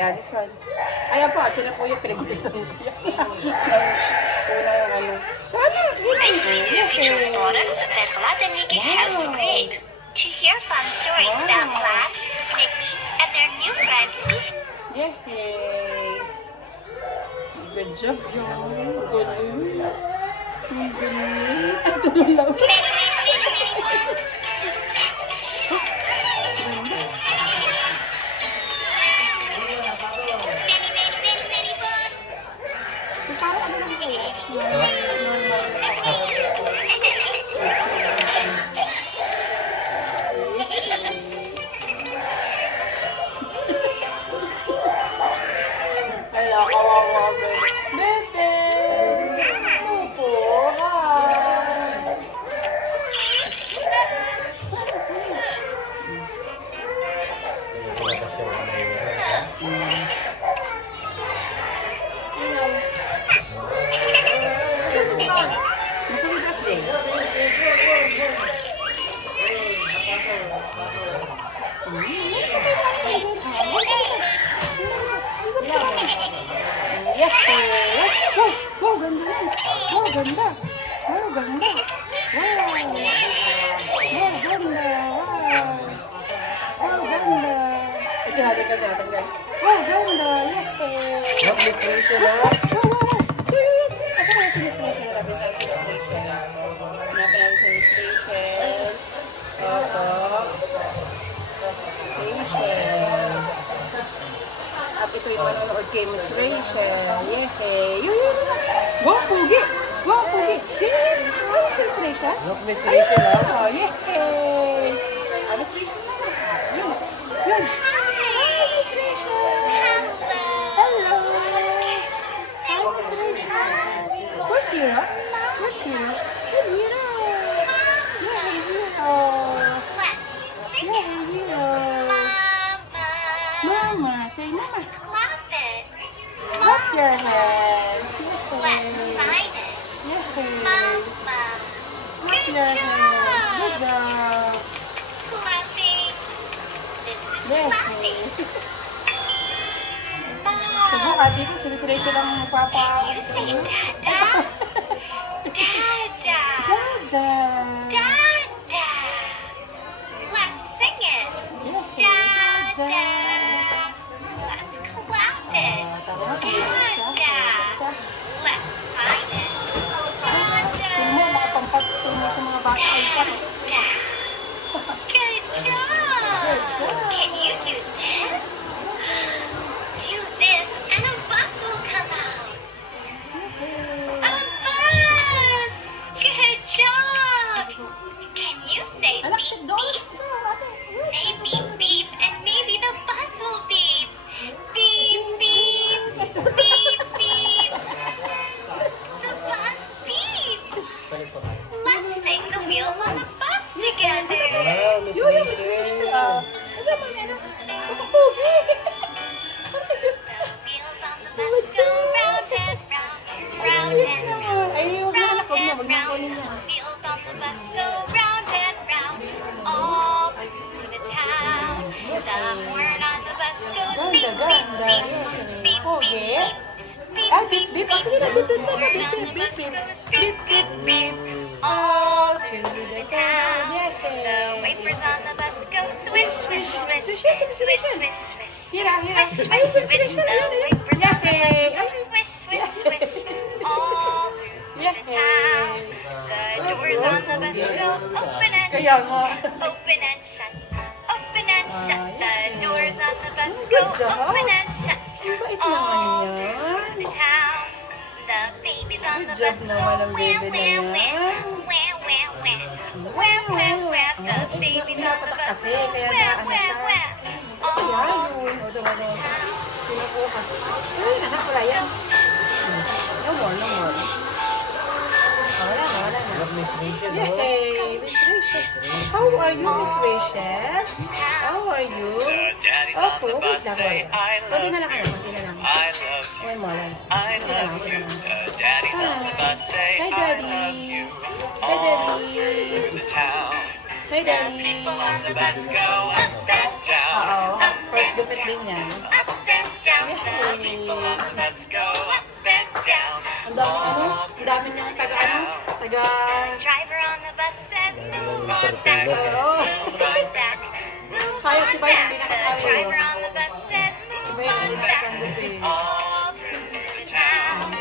This one. Ayan po, sila po yung pinag-upitan ko. Unang ano. Ano? Individual products that Vladimir helped create. To hear fun stories about Vlad, Nikki, and their new friend, Yay! Good job, y'all. Galing. Ang galing. Ito na lang. Parang ano lang ito? Ay, kawawa, Bebe. Opo, hi. Masarap kasi. Wow, ganda yan. Wow, ganda. Wow, ganda. Wow. Wow, ganda. Wow, ganda. Ito natin kasi natanggal. Wow, ganda. Yay. What Miss Rachel, Wow, wow, wow. Asa kaya si Miss Rachel? Hanapin natin si Miss Rachel. Hanapin natin si Miss Rachel. Opo. Rachel. At ito yung manonood kay Miss Rachel. Yehey. Yun. Wow, pugi. Wow, pugi. Yun. Ay, si Miss Rachel? Look, Miss Rachel, ha? Oh, yehey. Ah, Miss Rachel na. Yun. Yun. Hi, Miss Rachel. Hello. Hi, Miss Rachel. Where's Hero? Where's Hero? Hey, Hero. Yeah, Hero. Yeah, Hero. Mama, say mama. Clap your hands. Yehey. Yehey. Clap your hands. Good job. Yehey. Subukan dito, sumisira siya lang magpapa. Dada. Let's sing it. Dada. Let's clap it. Dada. Let's sign it. Tingnan mo, makapampatulong mo sa mga bata ay pa. Good job. Can you do this? Do this and a bus will come out. A bus! Good job. Can you say Anak, beep shit, doon. beep? Say beep beep and maybe the bus will beep. Beep beep. Beep beep. The bus beep. Let's sing the wheels on the bus together. Wow, Miss Yun, Miss Rachel. Ano mo yan? Pugi. The wheels on the bus go round and round, round and round. Ay, huwag na anak, huwag na. Huwag na round. kunin niya. Wheels on the bus go round and round, all through the town. The horn on the bus goes beep, Ganda, beep, ganda. beep, beep, Pogi. beep, Ay, beep, beep. Sige na, beep, beep, beep, horn beep, on the beep, bus beep, goes beep, beep, beep, beep, all all to through the the town. town. The wafers on the bus go swish, swish, swish, Swish, swish, swish, swish, swish. swish, swish. Hira, hira. Swish, Ay, swish, swish, swish, swish. the wafers on the bus Yay. go swish, swish, swish, all through the town. The doors on the bus go open and Kaya shut, nga. open and shut, open and shut. The doors on the bus go Good job. open and shut, Ang bait all naman through yan. the town. The babies on the Good job bus go naman ang wham, baby na wham, yan. wham, wham, wham, wham, wham, wham. The babies on the bus Kasi, go kaya wham, naano wham, siya. wham, all Ayan, through yun. O, diba, the town. Kinukuha. Ay, anak, wala yan. No more, no more. Wala na, wala na. Look, Miss Rachel, oh. Yay, Miss Rachel. How are you, Miss Rachel? How are you? Daddy's on Opo, the wait bus lang, say, wala. I Konti love na lang, you. ano, konti na lang. I love you. One more, one. I Konti na lang, love konti you. na lang. Daddy's on the bus say, Hi, I Daddy. love you. Hi, All Daddy. through the town. Hi, The Daddy. people on the bus go up and down. Oo, first gupit din yan. Up and down. Bayron hindi The nakakalo. driver on the bus said, Si move Bayron on hindi back. nakakalo. All through the town.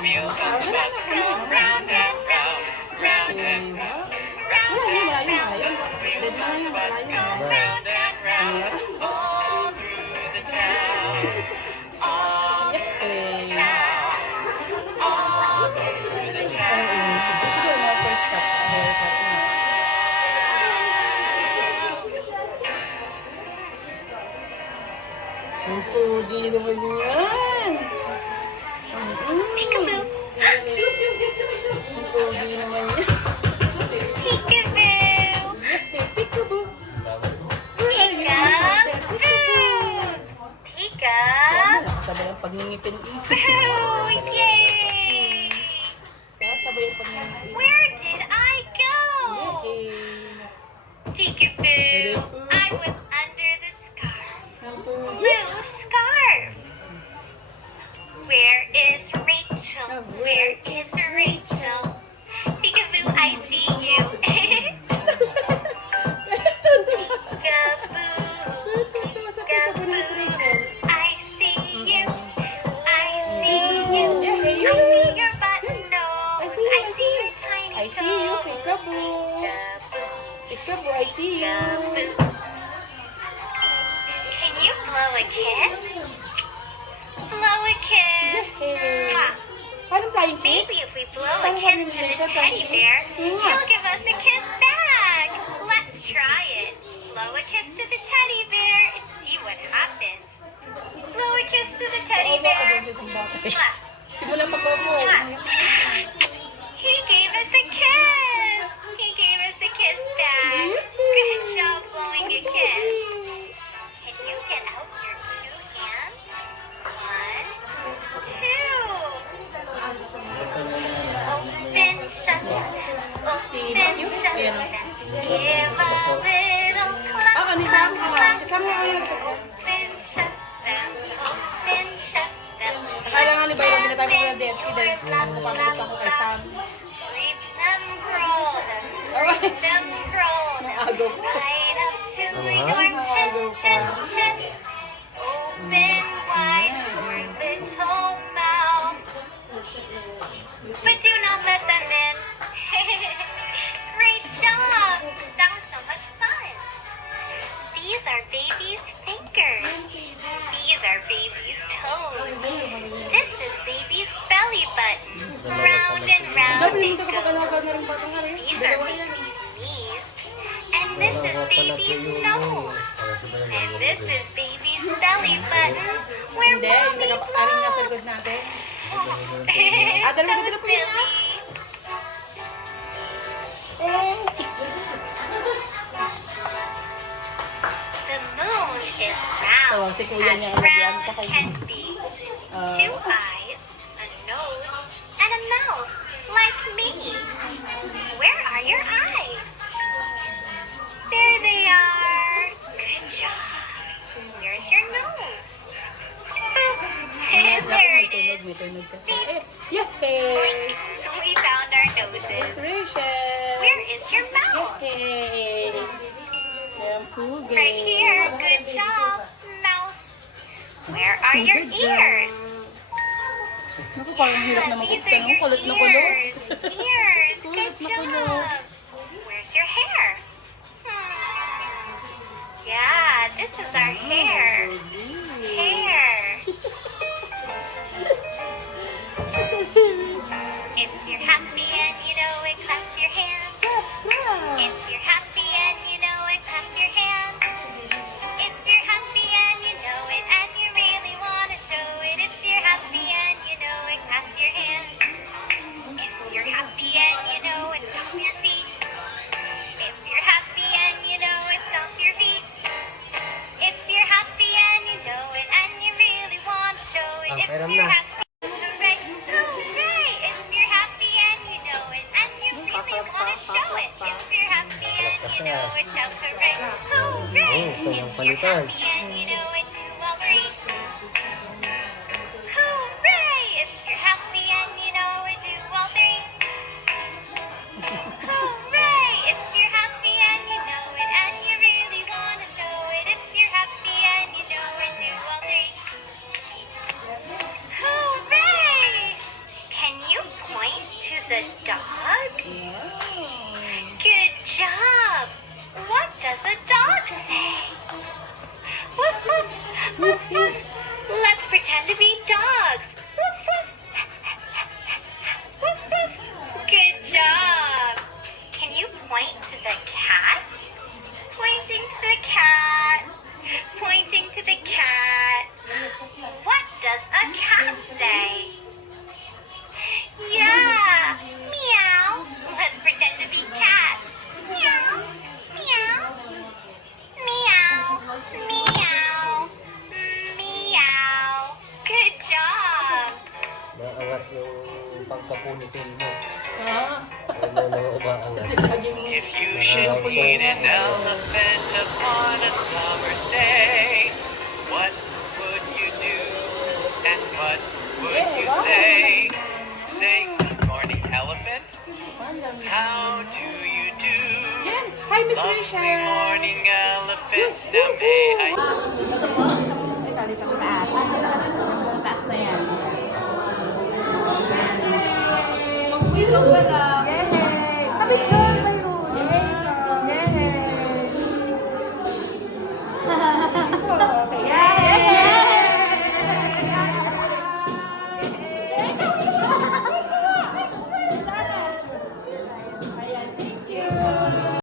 Wheels on the bus go round and round, round and round, round and round. Wheels on the bus go round and round, all through the town. All through the town. All through the town. Siguro mga first cut. Haircut na. Ang pogi naman yan. Peekaboo. Ang pogi naman yan. Peekaboo. Peekaboo. Peekaboo. Nakasabay ang pagngingipin-ipin. Boo. Yay. Nakasabay ang pagngingipin. Where did I go? Peekaboo. I was under the scarf. Blue scarf. Where is Rachel? Where is Rachel? Peekaboo, I see you. Peekaboo. I see you. I see you. I see your button nose. I see your tiny I see you, toes. Peekaboo. Peekaboo, I see you. Peekaboo. Can you blow a kiss? Blow a kiss. Mwah. Paano flying kiss? Maybe if we blow a kiss to the teddy bear, he'll give us a kiss back. Let's try it. Blow a kiss to the teddy bear and see what happens. Blow a kiss to the teddy bear. Mwah. Simulan mag-opo. Mwah. He gave us a kiss. He gave us a kiss back. Good job blowing a kiss. Can you get out your two hands? One, two. Open, shut, open, shut. Give a little clap, Ah, ano clap, isama? clap. Isama nga ulit. Open, shut them, open, shut them. Akala nga ni Byron, din na tayo mga DFC dahil napapunta ko kay Sam. Leave them roll them, leave them roll them. Nakaagaw ko. Right up to Ano, your ha? chin. Open wide your little mouth. But do not let them in. Great job! That was so much fun. These are baby's fingers. These are baby's toes. This is baby's belly button. Round and round Dami it nito kapag goes. alaga na rin batang hari. These are baby's knees. And this is baby's nose. And this is baby's belly button. Where Hindi, yung mommy's nag-aring nga sa nose. likod natin. So dalawa dito na po yun, silly. The moon is round, Oh, si kuya niya ang as nagyan round sa kanya. can be. Two eyes, a nose, and a mouth, like me. Where are your eyes? There they are. Good job. Where's your nose? Boop. There it is. May tunog kasi. Yay! We found our It's noses. Rachel! Where is your mouth? Yay! Yan po, Right here. Good job. Mouth. Where are your ears? Naku, parang hirap na These magkukta are no? your Kulot na ears. kulot. Ears. Good Kulot na kulot. job. Where's your hair? Yeah, this is our hair. Hair. If you're happy and you know it, clap your hands. If you're happy and you know it, clap your hands. If you're happy and you know it, and you really want to show it. If you're happy and you know it, clap your hands. If you're happy and you know it, stomp your feet. If you're happy and you know it, stomp your feet. If you're happy and you know it, and you really want to show it. If Pairam you're na. happy, hooray, hooray. If you're happy and you know it, and you really want to show it. If you're happy and you know it, shout hooray, hooray. Ito yung If you're palitan. happy and you know it, do all three. Hooray! If you're happy and you know it, do all three. Hooray! If you're happy and you know it, and you really want to show it. If pretend to be dogs. Good job. Can you point to the cat? Pointing to the cat. Pointing to the cat. What does a cat say? Yeah, meow. Let's pretend to be cats. Meow, meow, meow, meow, meow. Good job. Naangat yung pangkapunitin mo. Ah. Ano na umaangat. Kasi laging... If you should meet an elephant upon a summer's day, what would you do and what would you say? Say, good morning, elephant. How do you do? Yan! Hi, Miss Lovely Rachel! morning, elephant. Now may I... Dito sa taas. Taas na yan. Mag-wait ka lang. Yay! Kapit